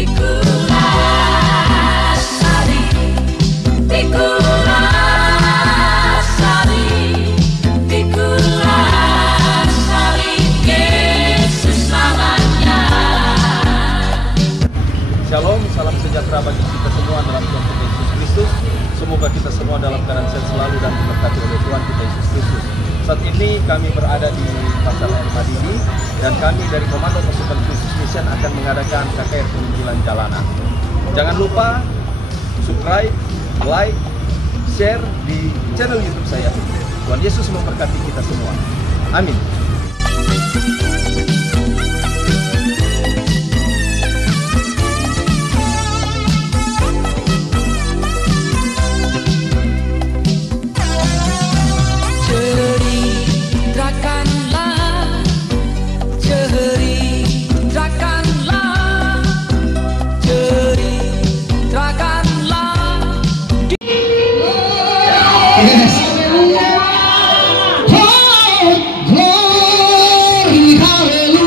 Shalom, salam sejahtera bagi kita semua dalam Tuhan kita Yesus Kristus. Semoga kita semua dalam keadaan sehat selalu dan diberkati oleh Tuhan kita Yesus Kristus. Saat ini kami berada di Pasar Air Madini dan kami dari Komando Pasukan Khusus Mission akan mengadakan KKR penginjilan jalanan. Jangan lupa subscribe, like, share di channel YouTube saya. Tuhan Yesus memberkati kita semua. Amin. Yes. Oh, glory, hallelujah.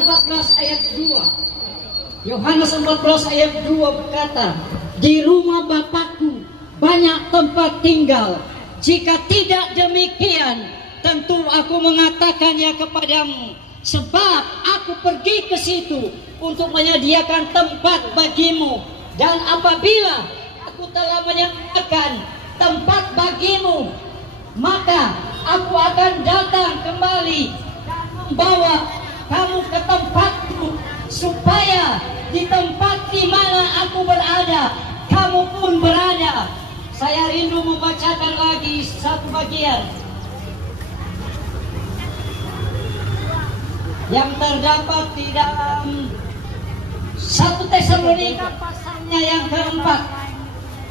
14 ayat 2. Yohanes 14 ayat 2 berkata, di rumah Bapakku banyak tempat tinggal. Jika tidak demikian, tentu aku mengatakannya kepadamu. Sebab aku pergi ke situ untuk menyediakan tempat bagimu. Dan apabila aku telah menyediakan tempat bagimu, maka aku akan datang kembali dan membawa kamu ke tempatku, supaya di tempat di mana aku berada, kamu pun berada. Saya rindu membacakan lagi satu bagian yang terdapat di dalam 1 Tesalonika pasalnya yang keempat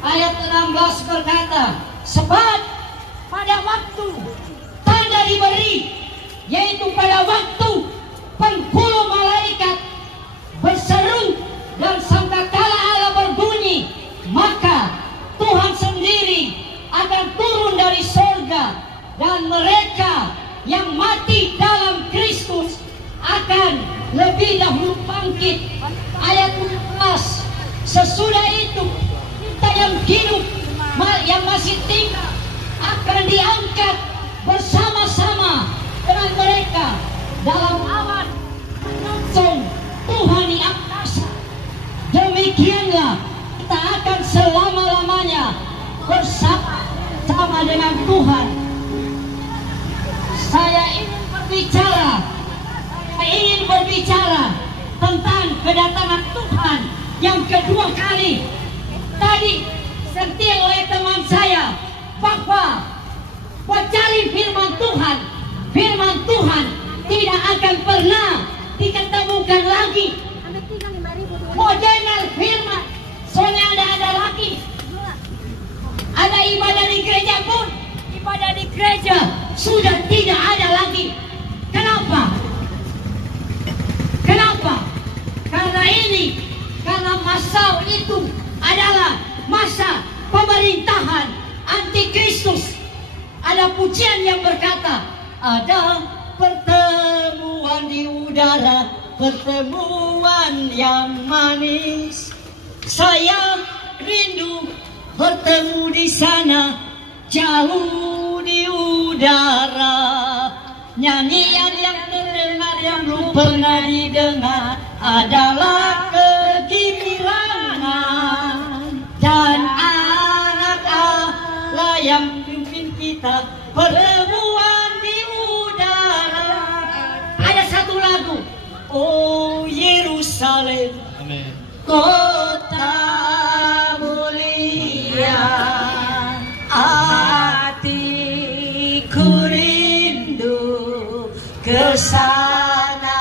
ayat 16 berkata, sebab pada waktu tanda diberi, yaitu pada waktu penghulu malaikat berseru dan sangkakala Allah berbunyi, maka Tuhan sendiri akan turun dari sorga, dan mereka yang mati dalam Kristus akan lebih dahulu bangkit. Ayat 16, sesudah itu kita yang hidup, yang masih tinggal, akan diangkat bersama-sama dengan mereka dalam awan menyongsong Tuhan di angkasa. Demikianlah kita akan selama-lamanya bersama dengan Tuhan. Saya ingin berbicara tentang kedatangan Tuhan yang kedua kali. Tadi sentil oleh teman saya bahwa mencari firman Tuhan tidak akan pernah diketemukan lagi. Mau dengar firman, soalnya ada lagi. Ada ibadah di gereja pun, ibadah di gereja sudah tidak ada lagi. Kenapa? Karena masa itu adalah masa pemerintahan antikristus. Ada pujian yang berkata, ada pertemuan di udara, pertemuan yang manis. Saya rindu bertemu di sana, jauh di udara. Nyanyian yang terdengar yang belum pernah didengar adalah kegirangan, dan anak Allah yang pimpin kita pertemuan di udara. Ada satu lagu, oh Yerusalem, kota mulia, hatiku rindu ke sana.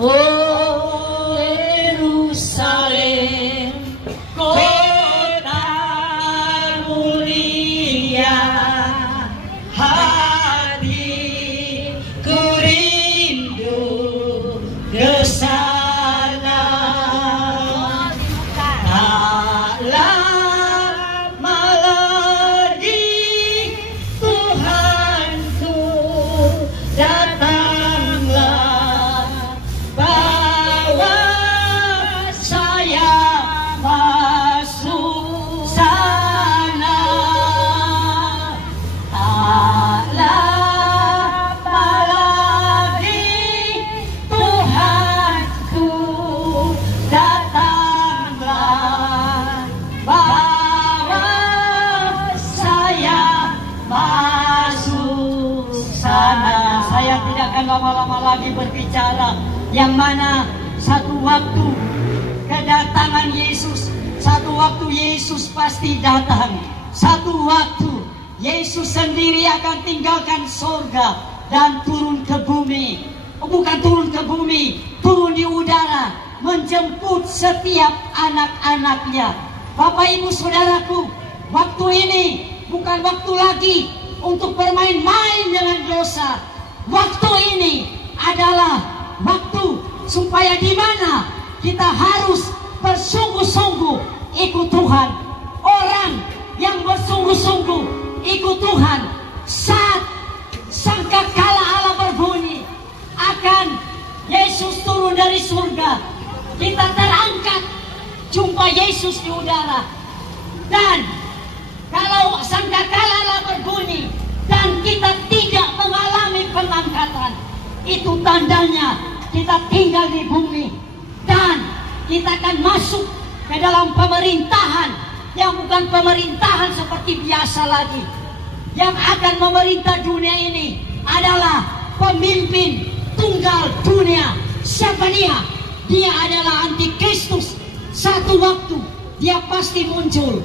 Oh Yerusalem, kota mulia, hatiku rindu ke sana. Tak lama lagi Tuhanku datanglah, bawa saya masuk sana. Tak lama lagi Tuhanku datanglah, bawa saya masuk sana. Saya tidak akan lama-lama lagi berbicara, yang mana satu waktu kedatangan Yesus, satu waktu Yesus pasti datang. Satu waktu Yesus sendiri akan tinggalkan surga dan turun ke bumi. Bukan turun ke bumi, turun di udara, menjemput setiap anak-anaknya. Bapak ibu saudaraku, waktu ini bukan waktu lagi untuk bermain-main dengan dosa. Waktu ini adalah waktu supaya di mana kita harus bersungguh-sungguh ikut Tuhan. Orang yang bersungguh-sungguh ikut Tuhan saat sangkakala Allah berbunyi, turun dari surga. Kita terangkat jumpa Yesus di udara. Dan kalau sangkakala berbunyi dan kita tidak mengalami pengangkatan, itu tandanya kita tinggal di bumi. Dan kita akan masuk ke dalam pemerintahan yang bukan pemerintahan seperti biasa lagi. Yang akan memerintah dunia ini adalah pemimpin tunggal dunia. Siapa dia? Dia adalah antikristus. Satu waktu dia pasti muncul.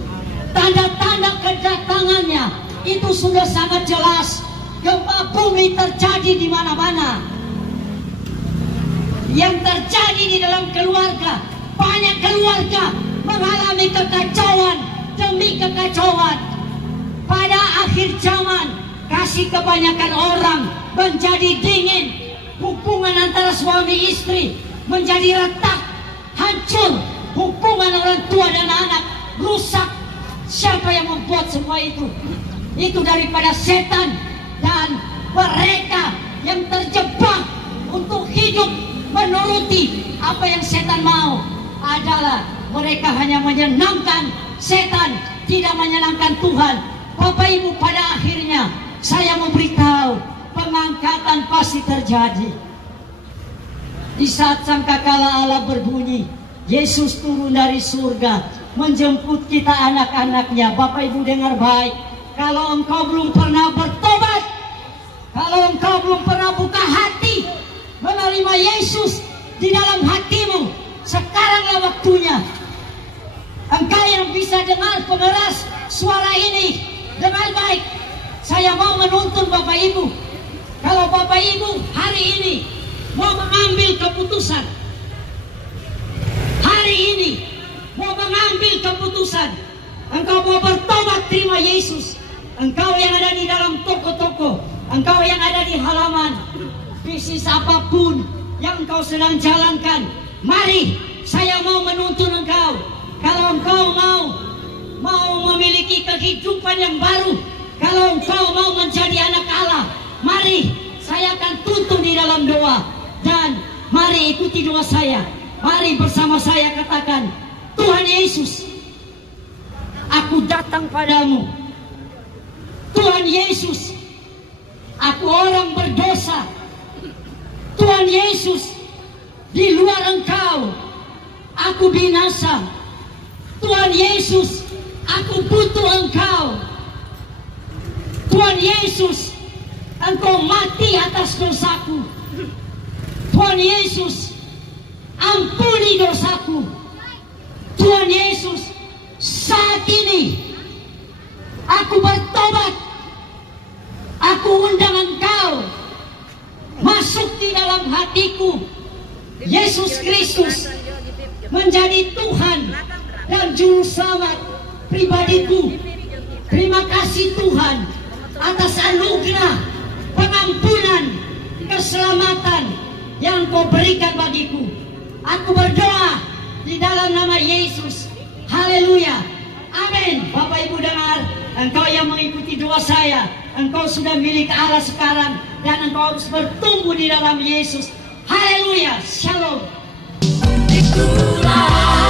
Tanda-tanda kedatangannya itu sudah sangat jelas. Gempa bumi terjadi di mana-mana. Yang terjadi di dalam keluarga, banyak keluarga mengalami kekacauan demi kekacauan. Pada akhir zaman, kasih kebanyakan orang menjadi dingin. Hubungan antara suami istri menjadi retak, hancur. Hubungan orang tua dan anak rusak. Siapa yang membuat semua itu? Itu daripada setan. Dan mereka yang terjebak untuk hidup menuruti apa yang setan mau adalah mereka hanya menyenangkan setan, tidak menyenangkan Tuhan. Bapak Ibu, pada akhirnya saya memberitahu pengangkatan pasti terjadi. Di saat sangkakala Allah berbunyi, Yesus turun dari surga menjemput kita anak-anaknya. Bapak Ibu dengar baik, kalau engkau belum pernah bertobat, kalau engkau belum pernah buka hati menerima Yesus di dalam hatimu, sekaranglah waktunya. Engkau yang bisa dengar pengeras suara ini, dengar baik. Saya mau menuntun Bapak Ibu. Kalau Bapak Ibu hari ini mau mengambil keputusan, hari ini mau mengambil keputusan, engkau mau bertobat terima Yesus, engkau yang ada di dalam toko-toko, engkau yang ada di halaman, bisnis apapun yang engkau sedang jalankan, mari saya mau menuntun engkau. Kalau engkau mau memiliki kehidupan yang baru, kalau engkau mau menjadi anak Allah, mari saya akan tuntun di dalam doa. Dan mari ikuti doa saya. Mari bersama saya katakan, Tuhan Yesus, aku datang padamu. Tuhan Yesus, aku orang berdosa. Tuhan Yesus, di luar engkau aku binasa. Tuhan Yesus, aku butuh engkau. Tuhan Yesus, engkau mati atas dosaku. Tuhan Yesus, ampuni dosaku. Tuhan Yesus, saat ini aku bertobat. Aku undang engkau masuk di dalam hatiku. Yesus Kristus menjadi Tuhan dan Juru Selamat pribadiku. Terima kasih Tuhan atas anugerah pengampunan, keselamatan yang kau berikan bagiku. Aku berdoa di dalam nama Yesus. Haleluya. Amin. Bapak Ibu dengar, engkau yang mengikuti doa saya, engkau sudah milik Allah sekarang, dan engkau harus bertumbuh di dalam Yesus. Haleluya. Shalom. Itulah